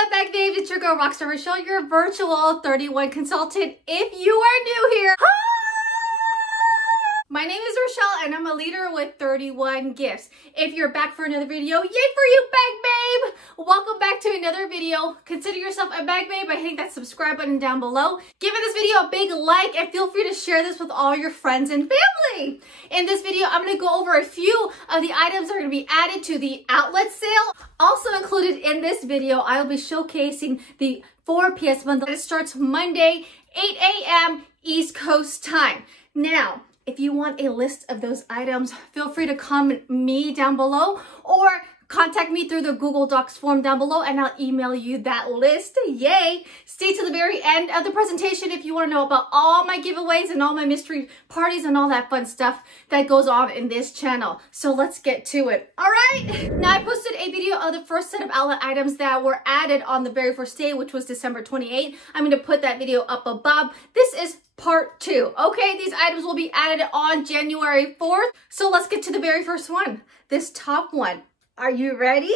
up, bag babes? It's your girl, Rockstar Rochelle, your virtual 31 consultant. If you are new here, hi! My name is Rochelle and I'm a leader with 31 gifts. If you're back for another video, yay for you, bag babe! Welcome back to another video. Consider yourself a bag babe by hitting that subscribe button down below. Give this video a big like and feel free to share this with all your friends and family. In this video, I'm going to go over a few of the items that are going to be added to the outlet sale. Also included in this video, I will be showcasing the 4PS bundle. It starts Monday, 8 a.m. East Coast time. Now, if you want a list of those items, feel free to comment me down below or contact me through the Google Docs form down below and I'll email you that list. Yay! Stay to the very end of the presentation if you want to know about all my giveaways and all my mystery parties and all that fun stuff that goes on in this channel. So let's get to it. All right. Now I posted a video of the first set of outlet items that were added on the very first day, which was December 28th. I'm going to put that video up above. This is part 2. Okay, these items will be added on January 4th. So let's get to the very first one. This top one. Are you ready?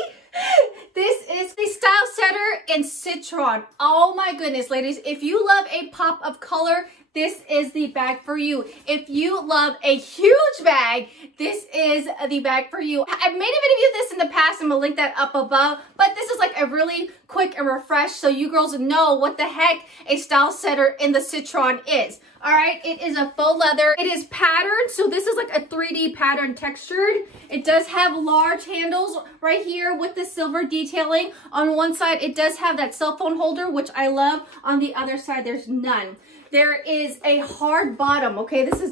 This is the Style Setter in Citron. Oh my goodness, ladies. If you love a pop of color, this is the bag for you. If you love a huge bag, this is the bag for you. I've made a video of this in the past. I'm gonna link that up above, but this is like a really quick and refresh so you girls know what the heck a Style Setter in the Citron is. All right, it is a faux leather. It is patterned, so this is like a 3D pattern textured. It does have large handles right here with the silver detailing. On one side, it does have that cell phone holder, which I love. On the other side, there's none. There is a hard bottom, okay? This is,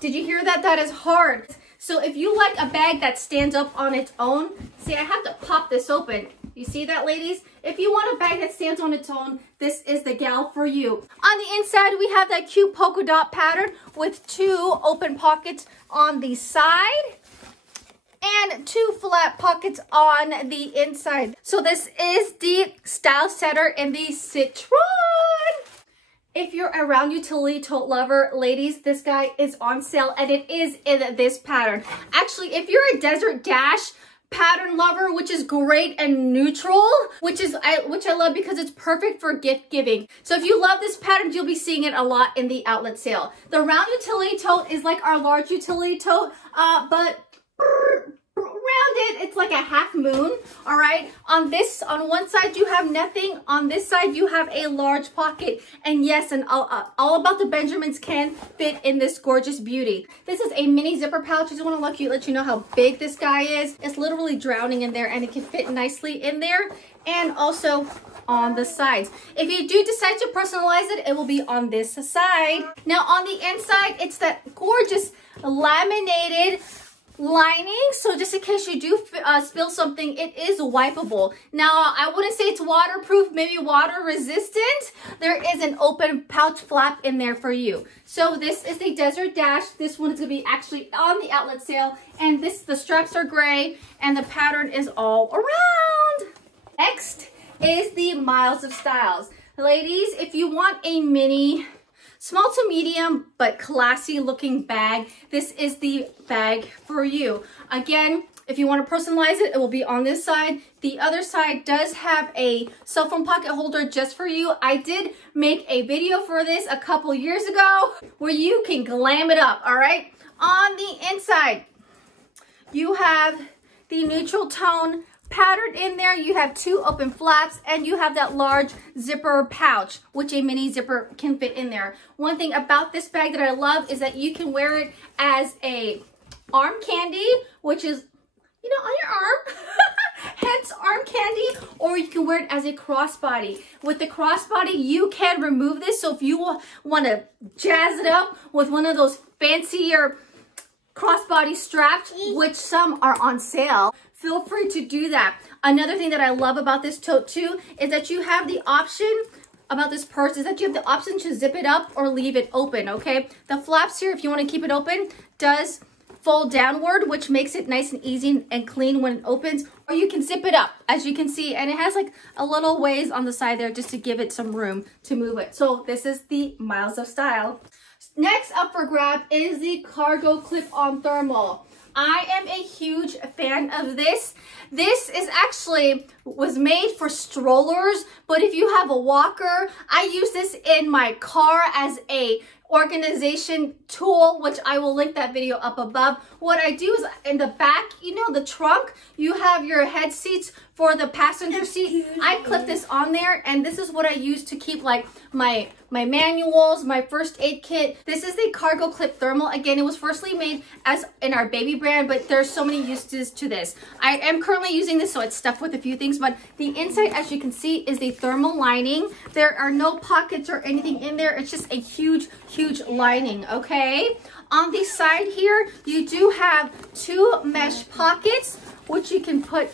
did you hear that? That is hard. So if you like a bag that stands up on its own, see, I have to pop this open. You see that, ladies? If you want a bag that stands on its own, this is the gal for you. On the inside, we have that cute polka dot pattern with 2 open pockets on the side and 2 flat pockets on the inside. So this is the Style Setter in the Citron. If you're a round utility tote lover, ladies, this guy is on sale and it is in this pattern. Actually, if you're a Desert Dash pattern lover, which is great and neutral, which I love because it's perfect for gift giving. So if you love this pattern, you'll be seeing it a lot in the outlet sale. The round utility tote is like our large utility tote, but rounded, it's like a half moon. All right, on one side you have nothing, on this side you have a large pocket, and yes, and all about the Benjamins can fit in this gorgeous beauty. This is a mini zipper pouch. I just want to let you know how big this guy is. It's literally drowning in there and it can fit nicely in there, and also on the sides. If you do decide to personalize it, it will be on this side. Now on the inside, it's that gorgeous laminated lining, so just in case you do spill something, it is wipeable. Now I wouldn't say it's waterproof, maybe water resistant. There is an open pouch flap in there for you. So this is the Desert Dash. This one is going to be actually on the outlet sale, and the straps are gray and the pattern is all around. Next is the Miles of Styles. Ladies, if you want a mini, small to medium, but classy looking bag, this is the bag for you. Again, if you want to personalize it, it will be on this side. The other side does have a cell phone pocket holder just for you. I did make a video for this a couple years ago where you can glam it up, all right? On the inside, you have the neutral tone patterned in there. You have 2 open flaps and you have that large zipper pouch, which a mini zipper can fit in there. One thing about this bag that I love is that you can wear it as a arm candy, which is, you know, on your arm, hence arm candy, or you can wear it as a crossbody. With the crossbody, you can remove this. So if you want to jazz it up with one of those fancier crossbody straps, which some are on sale, feel free to do that. Another thing that I love about this tote too is that you have the option about this purse is that you have the option to zip it up or leave it open, okay? The flaps here, if you want to keep it open, does fold downward, which makes it nice and easy and clean when it opens, or you can zip it up, as you can see, and it has like a little ways on the side there just to give it some room to move it. So this is the Miles of Style. Next up for grab is the cargo clip-on thermal. I am a huge fan of this. This is actually was made for strollers, but if you have a walker, I use this in my car as a organization tool, which I will link that video up above. What I do is in the back, you know, the trunk, you have your head seats for the passenger seat. I clip this on there, and this is what I use to keep like my manuals, my first aid kit. This is the cargo clip thermal. Again, it was firstly made as in our baby brand, but there's so many uses to this. I am currently using this, so it's stuffed with a few things, but the inside, as you can see, is the thermal lining. There are no pockets or anything in there. It's just a huge lining, okay? On the side here, you do have 2 mesh pockets, which you can put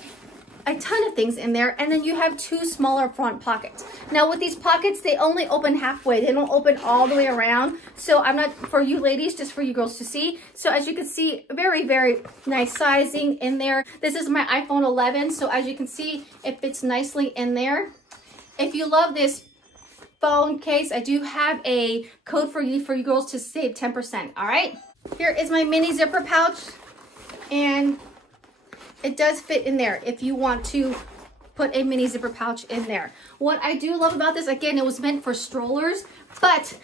a ton of things in there, and then you have 2 smaller front pockets. Now with these pockets, they only open halfway. They don't open all the way around. So I'm not for you ladies, just for you girls to see. So as you can see, very nice sizing in there. This is my iPhone 11, so as you can see, it fits nicely in there. If you love this phone case, I do have a code for you girls to save 10%. All right, here is my mini zipper pouch, and it does fit in there if you want to put a mini zipper pouch in there. What I do love about this, again, it was meant for strollers, but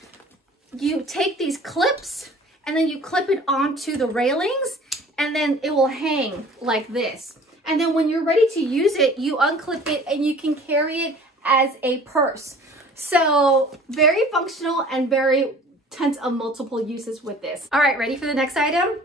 you take these clips and then you clip it onto the railings, and then it will hang like this. And then when you're ready to use it, you unclip it and you can carry it as a purse. So very functional and very tons of multiple uses with this. All right, ready for the next item?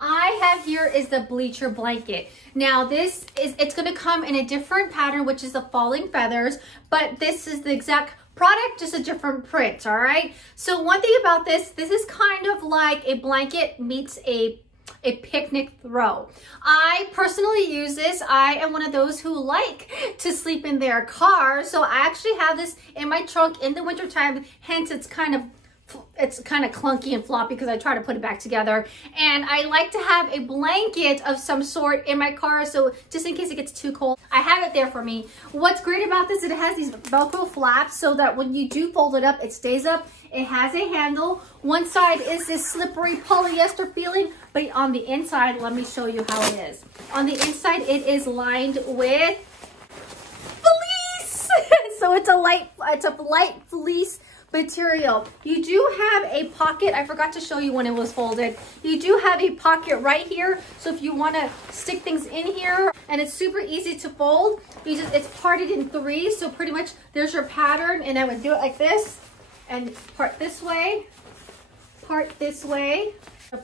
I have here is the Bleacher Blanket. Now it's gonna come in a different pattern, which is the falling feathers, but this is the exact product, just a different print, all right? So one thing about this is kind of like a blanket meets a picnic throw. I personally use this. I am one of those who like to sleep in their car, so I actually have this in my trunk in the wintertime, hence it's kind of clunky and floppy because I try to put it back together. And I like to have a blanket of some sort in my car, so just in case it gets too cold, I have it there for me. What's great about this, it has these Velcro flaps so that when you do fold it up, it stays up. It has a handle. One side is this slippery polyester feeling, but on the inside, let me show you how it is. On the inside, it is lined with fleece. So it's a light fleece material. You do have a pocket. I forgot to show you when it was folded. You do have a pocket right here, so if you want to stick things in here, and it's super easy to fold. It's parted in 3, so pretty much there's your pattern, and I would do it like this, and part this way,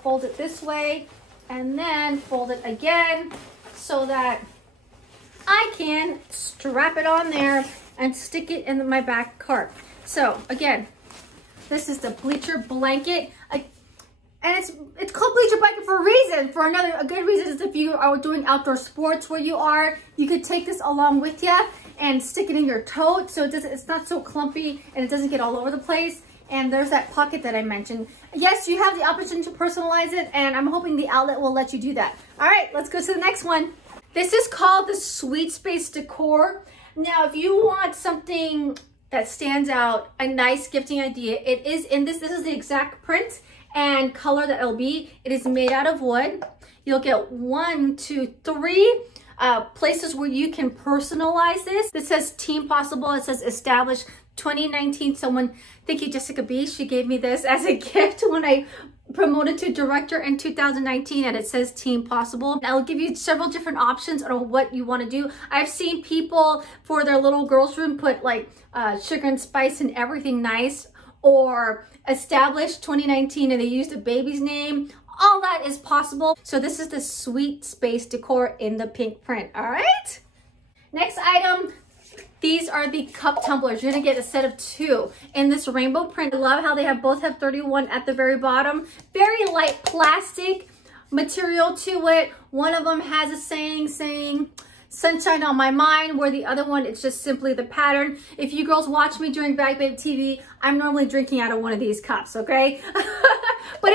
fold it this way, and then fold it again so that I can strap it on there and stick it in my back cart. So again, this is the Bleacher Blanket, and it's called Bleacher Blanket for a reason. For a good reason is if you are doing outdoor sports where you are, you could take this along with you and stick it in your tote, so it's not so clumpy and it doesn't get all over the place. And there's that pocket that I mentioned. Yes, you have the opportunity to personalize it, and I'm hoping the outlet will let you do that. All right, let's go to the next one. This is called the Sweet Space Decor. Now, if you want something that stands out, a nice gifting idea, it is in this. This is the exact print and color that it'll be. It is made out of wood. You'll get 1, 2, 3 places where you can personalize this. This says Team Possible. It says established 2019. Someone, thank you, Jessica B. She gave me this as a gift when I promoted to director in 2019, and it says Team Possible. I'll give you several different options on what you want to do. I've seen people for their little girls' room put like sugar and spice and everything nice, or established 2019 and they used a baby's name. All that is possible. So this is the Sweet Space Decor in the pink print. All right, next item. These are the cup tumblers. You're gonna get a set of 2 in this rainbow print. I love how they both have 31 at the very bottom. Very light plastic material to it. One of them has a saying sunshine on my mind, where the other one, it's just simply the pattern. If you girls watch me during Bag Babe TV, I'm normally drinking out of one of these cups, okay? But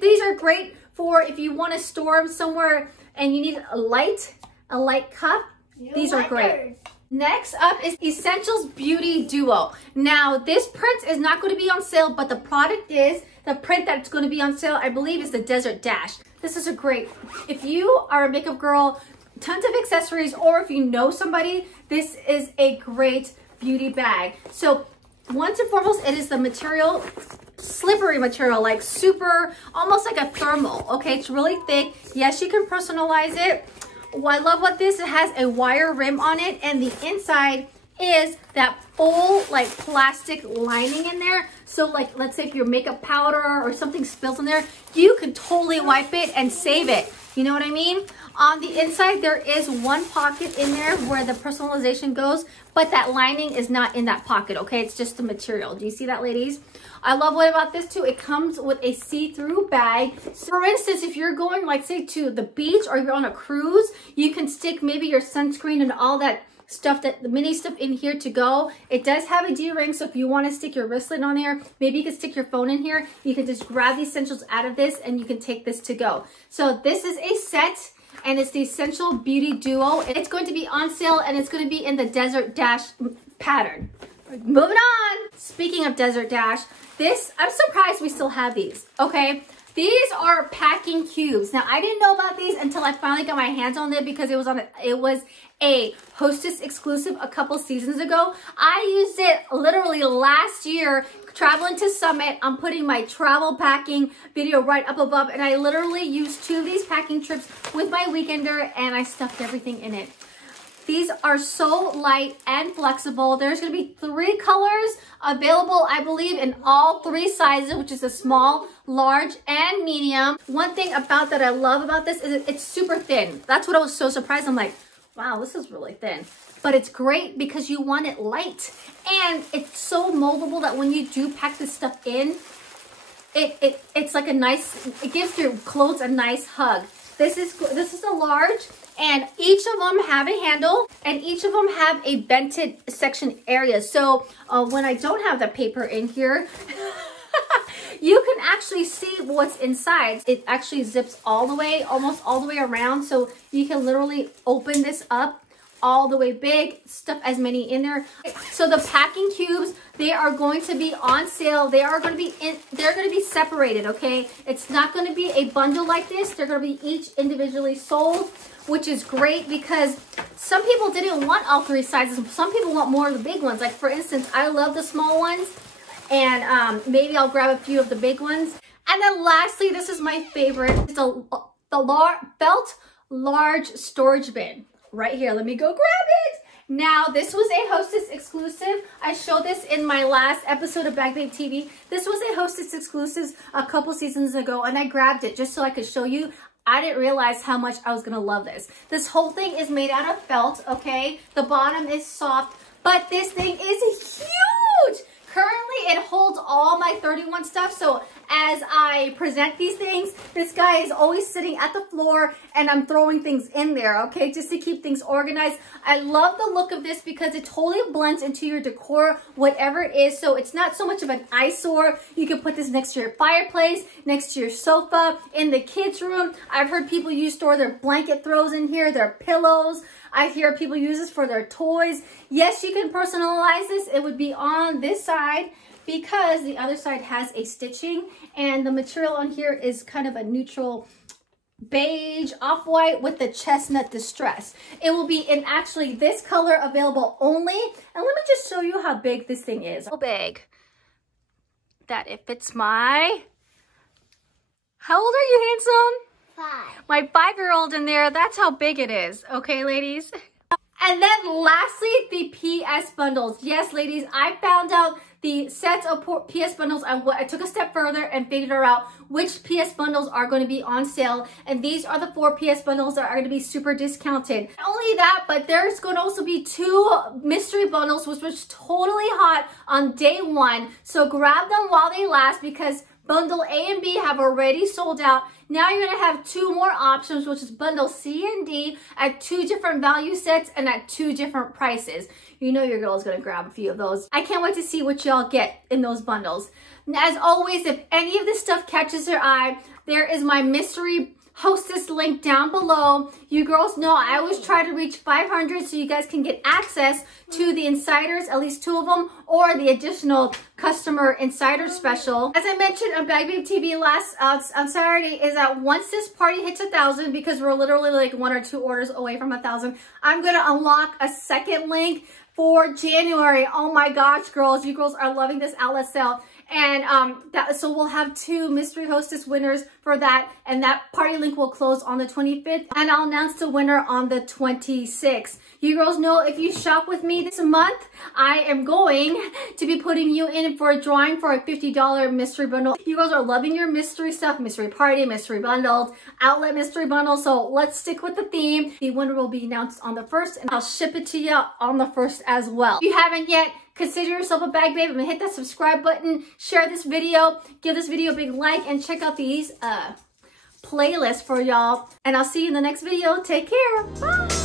these are great for if you want to store them somewhere and you need a light cup. These are great. Next up is Essentials Beauty Duo. Now, this print is not going to be on sale, but the product is. The print that's going to be on sale, I believe, is the Desert Dash. This is a great, if you are a makeup girl, tons of accessories, or if you know somebody, this is a great beauty bag. So once and foremost, it is the material, slippery material, like super, almost like a thermal. Okay, it's really thick. Yes, you can personalize it. What I love about this, it has a wire rim on it, and the inside is that full like plastic lining in there. So like, let's say if your makeup powder or something spills in there, you can totally wipe it and save it. You know what I mean? On the inside, there is one pocket in there where the personalization goes, but that lining is not in that pocket, okay? It's just the material. Do you see that, ladies? I love what about this too. It comes with a see-through bag. So for instance, if you're going like say to the beach or you're on a cruise, you can stick maybe your sunscreen and all that stuff, that the mini stuff in here to go. It does have a D-ring, so if you want to stick your wristlet on here, maybe you can stick your phone in here. You can just grab the essentials out of this and you can take this to go. So this is a set, and it's the Essential Beauty Duo. It's going to be on sale, and it's going to be in the Desert Dash pattern. Moving on. Speaking of Desert Dash, this, I'm surprised we still have these, okay? These are packing cubes. Now, I didn't know about these until I finally got my hands on them because it was a Hostess exclusive a couple seasons ago. I used it literally last year traveling to Summit. I'm putting my travel packing video right up above, and I literally used 2 of these packing trips with my weekender, and I stuffed everything in it. These are so light and flexible. There's going to be 3 colors available, I believe, in all 3 sizes, which is a small, large, and medium. One thing about that I love about this is it's super thin. That's what I was so surprised. I'm like, wow, this is really thin. But it's great because you want it light. And it's so moldable that when you do pack this stuff in, it's like a nice, it gives your clothes a nice hug. This is a large, and each of them have a handle, and each of them have a vented section area. So when I don't have the paper in here, you can actually see what's inside. It actually zips all the way, almost all the way around. So you can literally open this up all the way big, stuff as many in there. So the packing cubes, they are going to be on sale. They're going to be separated, okay? It's not going to be a bundle like this. They're going to be each individually sold, which is great because some people didn't want all 3 sizes. Some people want more of the big ones. Like for instance, I love the small ones, and maybe I'll grab a few of the big ones. And then lastly, this is my favorite. It's the felt large storage bin. Right here, let me go grab it. Now, this was a Hostess exclusive. I showed this in my last episode of Bag Babe TV. This was a Hostess exclusive a couple seasons ago, and I grabbed it just so I could show you. I didn't realize how much I was gonna love this. This whole thing is made out of felt, okay? The bottom is soft, but this thing is huge. Currently, it holds all my 31 stuff, so as I present these things, this guy is always sitting at the floor, and I'm throwing things in there, okay, just to keep things organized. I love the look of this because it totally blends into your decor, whatever it is, so it's not so much of an eyesore. You can put this next to your fireplace, next to your sofa, in the kids' room. I've heard people store their blanket throws in here, their pillows. I hear people use this for their toys. Yes, you can personalize this. It would be on this side because the other side has a stitching, and the material on here is kind of a neutral beige, off-white with the chestnut distress. It will be in actually this color available only. And let me just show you how big this thing is. So big that it fits my... How old are you, handsome? 5. My 5-year-old in there. That's how big it is. Okay, ladies? And then lastly, the PS bundles. Yes, ladies, I found out the sets of PS bundles. I took a step further and figured out which PS bundles are going to be on sale. And these are the 4 PS bundles that are going to be super discounted. Not only that, but there's going to also be 2 mystery bundles, which was totally hot on day 1. So grab them while they last because bundle A and B have already sold out. Now you're gonna have 2 more options, which is bundle C and D at 2 different value sets and at 2 different prices. You know your girl's gonna grab a few of those. I can't wait to see what y'all get in those bundles. And as always, if any of this stuff catches your eye, there is my mystery Hostess link down below. You girls know I always try to reach 500 so you guys can get access to the insiders, at least 2 of them, or the additional customer insider special. As I mentioned on Bag Babe TV last on Saturday, is that once this party hits 1,000, because we're literally like 1 or 2 orders away from 1,000, I'm gonna unlock a second link for January. Oh my gosh, girls, you girls are loving this outlet sale. And so we'll have 2 mystery hostess winners for that, and that party link will close on the 25th, and I'll announce the winner on the 26th. You girls know if you shop with me this month, I am going to be putting you in for a drawing for a $50 mystery bundle. You girls are loving your mystery stuff, mystery party, mystery bundles, outlet mystery bundle, so let's stick with the theme. The winner will be announced on the 1st, and I'll ship it to you on the 1st as well. If you haven't yet, consider yourself a bag babe. I'm gonna hit that subscribe button, share this video, give this video a big like, and check out these playlists for y'all. And I'll see you in the next video. Take care. Bye.